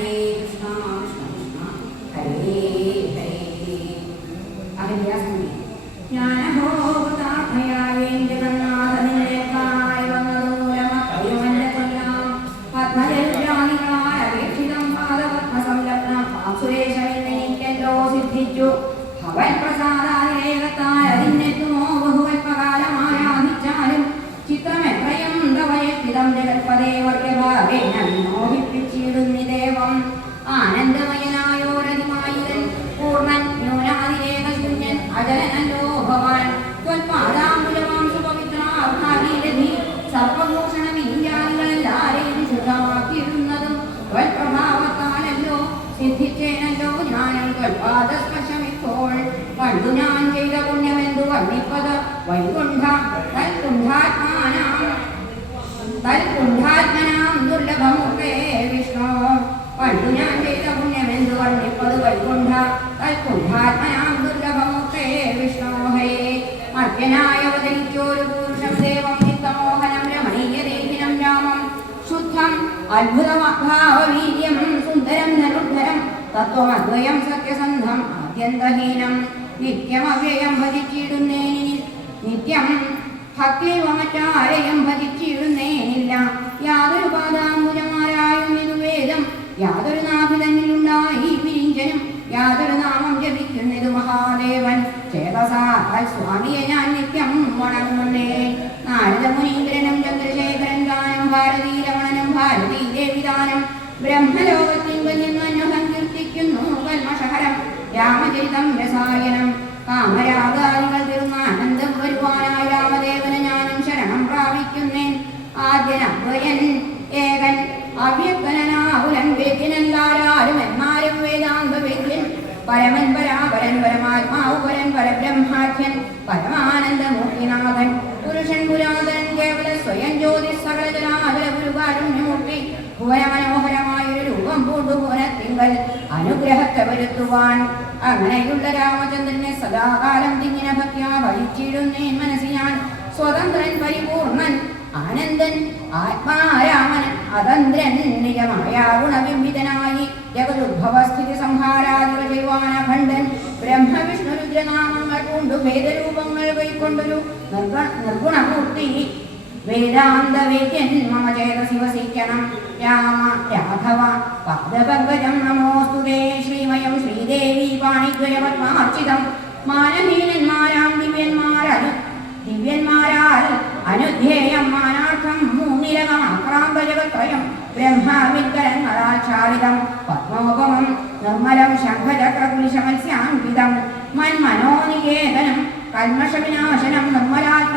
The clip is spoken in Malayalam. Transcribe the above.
ഹരേ കൃഷ്ണ കൃഷ്ണ കൃഷ്ണ ഹരേ ഹരേ. അഹല്യാസ്തുതി. ജ്ഞാനഭോഗതാഭയായേന്റെ കണ്ണാഥനിലേക്കായി വന്നതുമൂലമക്കയുമെന്റെ കൊല്ലാം പത്മജരുജാനികളായ അപേക്ഷിതം പാദപത്മസംലഗ്നം സുരേശനെനിക്കല്ലോ സിദ്ധിച്ചു. ഭവൻ പ്രസാദാലേകത്താൽ അതിനെത്തുമോ ബഹുവൽപകാലമാരാധിച്ചാലും ചിത്രമെത്രയും തവയത്തിതം ജഗത്പദേ വർഗഭാവേന വിമോഹിപ്പിച്ചിടുന്നിദേവം. ആനന്ദമയനായോരതിമായിരൻ പൂർണ്ണൻ ന്യൂനാതിരേകശൂന്യൻ അജലനല്ലോ ഭവാൻ. ത്വൽപാദാംബുജമാം സുപവിത്രാഭാഗീരഥി സർവഭൂഷണമില്ലാദികളെല്ലാരെയും ശുദ്ധമാക്കിയിടുന്നതും ത്വൽപ്രഭാവത്താലല്ലോ സിദ്ധിച്ചേനല്ലോ ജ്ഞാനം. ത്വൽപാദസ്പർശമിപ്പോൾ കണ്ടു ഞാൻ ചെയ്ത പുണ്യമെന്തു വർണ്ണിപ്പത് വൈകുണ്ഠ തൽകുണ്ഠാത്മനാം ദുർലഭമൂർത്തേ വിഷ്ണു. കണ്ടു ഞാൻ ചെയ്ത പുണ്യമെന്തു വർണ്ണിപ്പത് വൈകുണ്ഠ തൽകുണ്ഠാത്മനാം ദുർലഭമൂർത്തേ വിഷ്ണു. ഹേ മർത്യനായ അവതരിച്ചോരു പുരുഷം ദേവം നിത്തമോഹനം രമണീയദേഹിനം രാമം ശുദ്ധം അത്ഭുതഭാവവീര്യം സുന്ദരം ധനുർധരം തത്വമദ്വയം സത്യസന്ധം ആദ്യന്തഹീനം. നിത്യമവ്യയം ഭജിച്ചിടുന്നേനി നിത്യം ഭക്തിവ മറ്റാരെയും ഭജിച്ചിടുന്നേനില്ല. യാതൊരു പാദാംബുജമാരായും ഇതു വേദം യാതൊരു നാഭി തന്നിലുണ്ടായി വിരിഞ്ചനും യാതൊരു നാമം ജപിക്കുന്നിതു മഹാദേവൻ. ചേതസാ സ്വാമിയെ ഞാൻ നിത്യം വണങ്ങുന്നേ. നാരദ മുനീന്ദ്രനും ചന്ദ്രശേഖരൻ ഗാനം ഭാരതീ രമണനും ഭാരതീ ദേവിദാനം ബ്രഹ്മലോകത്തിങ്കൽ നിന്നന്വഹം കീർത്തിക്കുന്നു കൽമഷഹരം രാമചരിതം രസായനം. കാമരാഗാദികൾ തീർന്ന ആനന്ദം വരുവാനായി രാമദേവന് ഞാനും ശരണം പ്രാപിക്കുന്നേൻ. ആദ്യനദ്വയൻ ഏകൻ അവ്യക്തനാകുലൻ വേദ്യനെല്ലാരും എന്നാലും വേദാന്ത വേദ്യൻ പരമൻ പരാപരൻ പരമാത്മാവ് പരൻ പരബ്രഹ്മാഖ്യൻ പരമാനന്ദമൂർത്തിനാഥൻ പുരുഷൻ പുരാതൻ കേവല സ്വയം ജ്യോതി സകല ജനാചര ഗുരുകാരുണ്യമൂർത്തി ഭുവന മനോഹരമായൊരു രൂപം പൂണ്ടു ഭുവനത്തിങ്കൽ അനുഗ്രഹത്തെ വരുത്തുവാൻ. അങ്ങനെയുള്ള രാമചന്ദ്രനെ സദാകാലം തിങ്ങിന ഭക്യാ ഭജിച്ചിടുന്നേൻ മനസ്സിൽ ഞാൻ. സ്വതന്ത്രൻ പരിപൂർണൻ ആനന്ദൻ ആത്മാരാമൻ അതന്ത്രൻ നിജമായ ഗുണവിംബിതനായി ജഗതുദ്ഭവസ്ഥിതി സംഹാരാദികൾ ചെയ്യുവാനഖണ്ഡൻ ബ്രഹ്മവിഷ്ണു രുദ്രനാമങ്ങൾ പൂണ്ടു ഭേദരൂപങ്ങൾ കൈക്കൊണ്ടൊരു നിർഗുണമൂർത്തി വേദാന്തവേദ്യൻ മമ ചേതസി വസിക്കണം. രാമ രാഘവ പാദപങ്കജം നമോസ്തുതേ. ശ്രീമയം ശ്രീദേവി പാണിദ്വയപത്മാർച്ചിതം മാനഹീനന്മാരാം ദിവ്യന്മാരാൽ അനുധ്യേയം മാനാർത്ഥം മൂന്നിലകം ആക്രാന്തജഗത്രയം ബ്രഹ്മവിദ്കരങ്ങളാച്ഛാദിതം പത്മോപമം നിർമ്മലം ശംഖചക്രകുലിശമത്സ്യാങ്കിതം മന്മനോനികേതനം കൽമഷവിനാശനം നിർമ്മലാത്മ